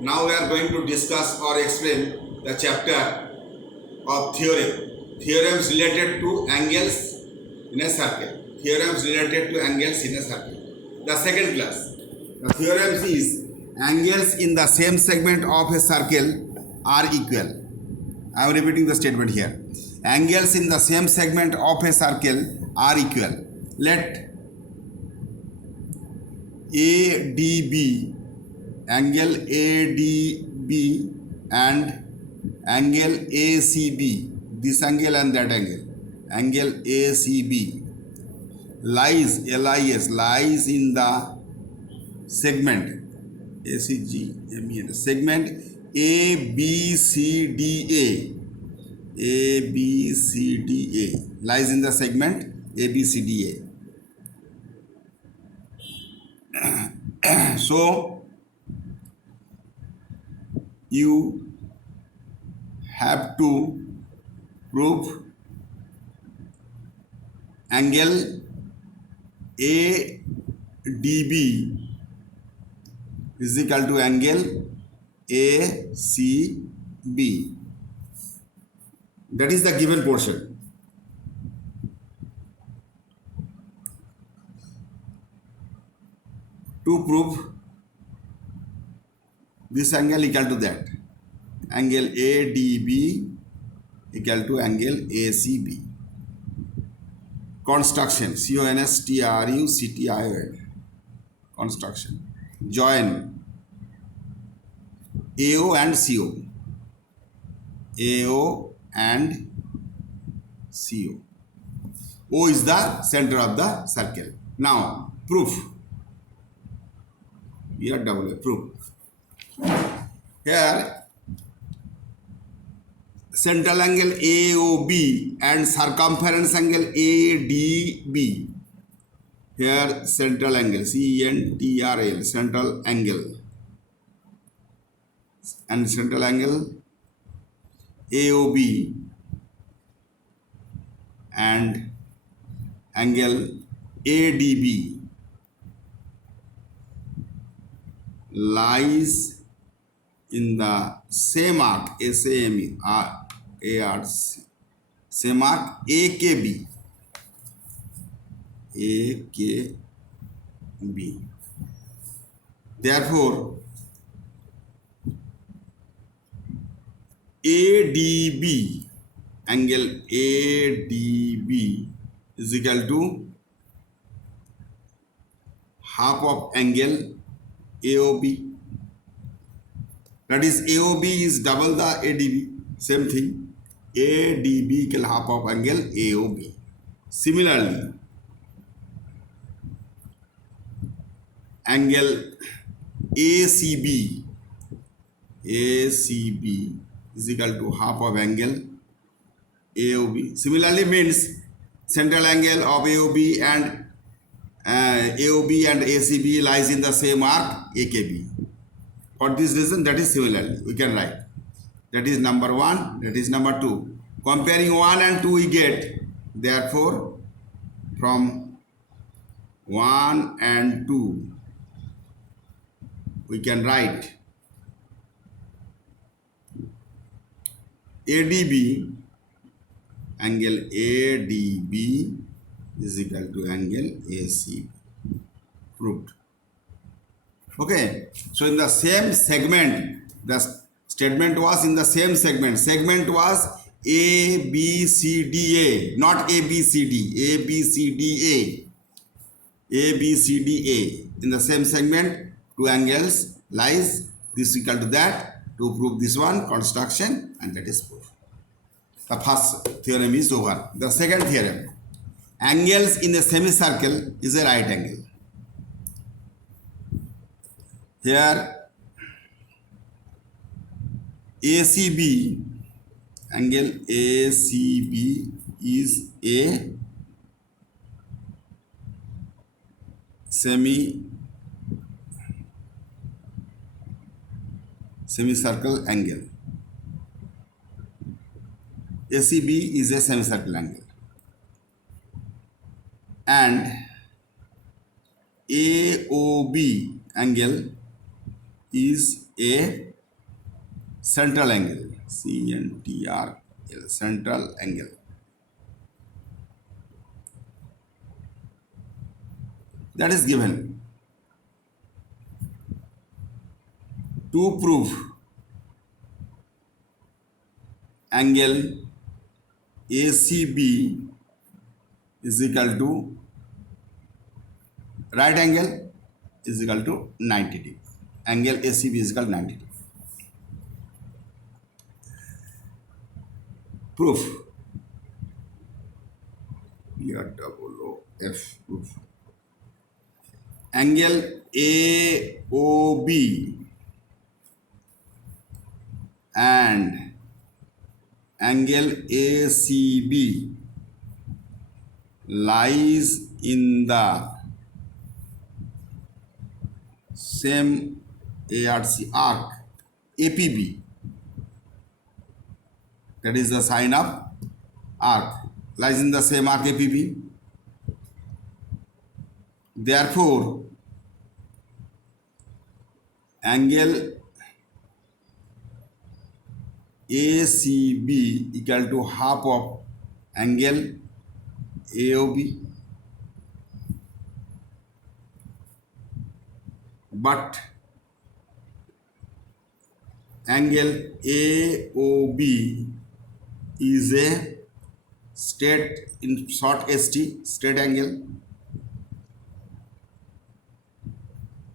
Now we are going to discuss or explain the chapter of theorem. Theorems related to angles in a circle. Theorems related to angles in a circle. The second class. The theorems is angles in the same segment of a circle are equal. I am repeating the statement here. Angles in the same segment of a circle are equal. Let ADB, angle ADB and angle ACB, this angle and that angle ACB lies in the segment ACGMEN, segment ABCDA. Lies in the segment ABCDA. So you have to prove angle ADB is equal to angle ACB. That is the given portion. To prove this angle equal to that, angle ADB equal to angle ACB. Construction, CONSTRUCTION, construction. Join AO and CO. AO and CO. O is the center of the circle. Now, proof. Here, double A, proof. Here, central angle AOB and circumference angle ADB. Here, central angle, CENTRL, central angle. And central angle AOB and angle ADB lies in the same arc, SAME, ARC, same arc AKB. AKB. Therefore, ADB, angle ADB is equal to half of angle AOB. That is, AOB is double the ADB. Same thing. ADB equal half of angle AOB. Similarly, angle ACB is equal to half of angle AOB. Similarly means central angle of AOB and ACB lies in the same arc AKB. For this reason, that is similarly we can write. That is number 1, that is number 2. Comparing 1 and 2 we get. Therefore, from 1 and 2 we can write ADB, angle ADB is equal to angle AC. Proved. Okay. So in the same segment, the statement was in the same segment. Segment was ABCDA, not ABCD, ABCDA. ABCDA. In the same segment, two angles lies, this equal to that. To prove this one, construction, and that is proof. The first theorem is over. The second theorem, angles in a semicircle is a right angle. Here, ACB, angle ACB is a semicircle angle. ACB is a semicircle angle. And AOB angle is a central angle, CNTRL, central angle. That is given. To prove angle ACB is equal to right angle is equal to 90 degree. Angle ACB is equal to 90 degree. Proof. Here F proof. Angle AOB and angle ACB lies in the same arc APB, that is the sign of arc, lies in the same arc APB. Therefore, angle ACB equal to half of angle AOB, but angle AOB is a straight, in short ST, straight angle,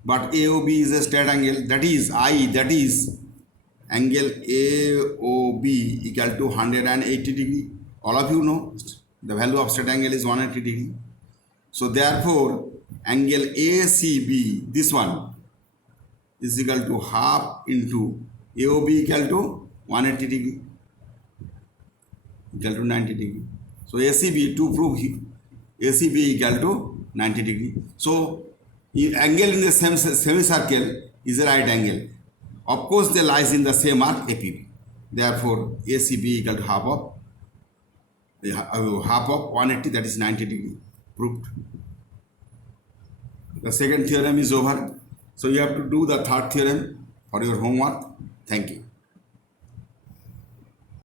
but AOB is a straight angle, that is angle AOB equal to 180 degree. All of you know the value of straight angle is 180 degree. So therefore, angle ACB, this one, is equal to half into AOB equal to 180 degree, equal to 90 degree. So ACB, to prove ACB equal to 90 degree. So angle in the same semicircle is a right angle. Of course, they lies in the same arc APB. Therefore, ACB equal to half of 180, that is 90 degree. Proved. The second theorem is over. So you have to do the third theorem for your homework. Thank you.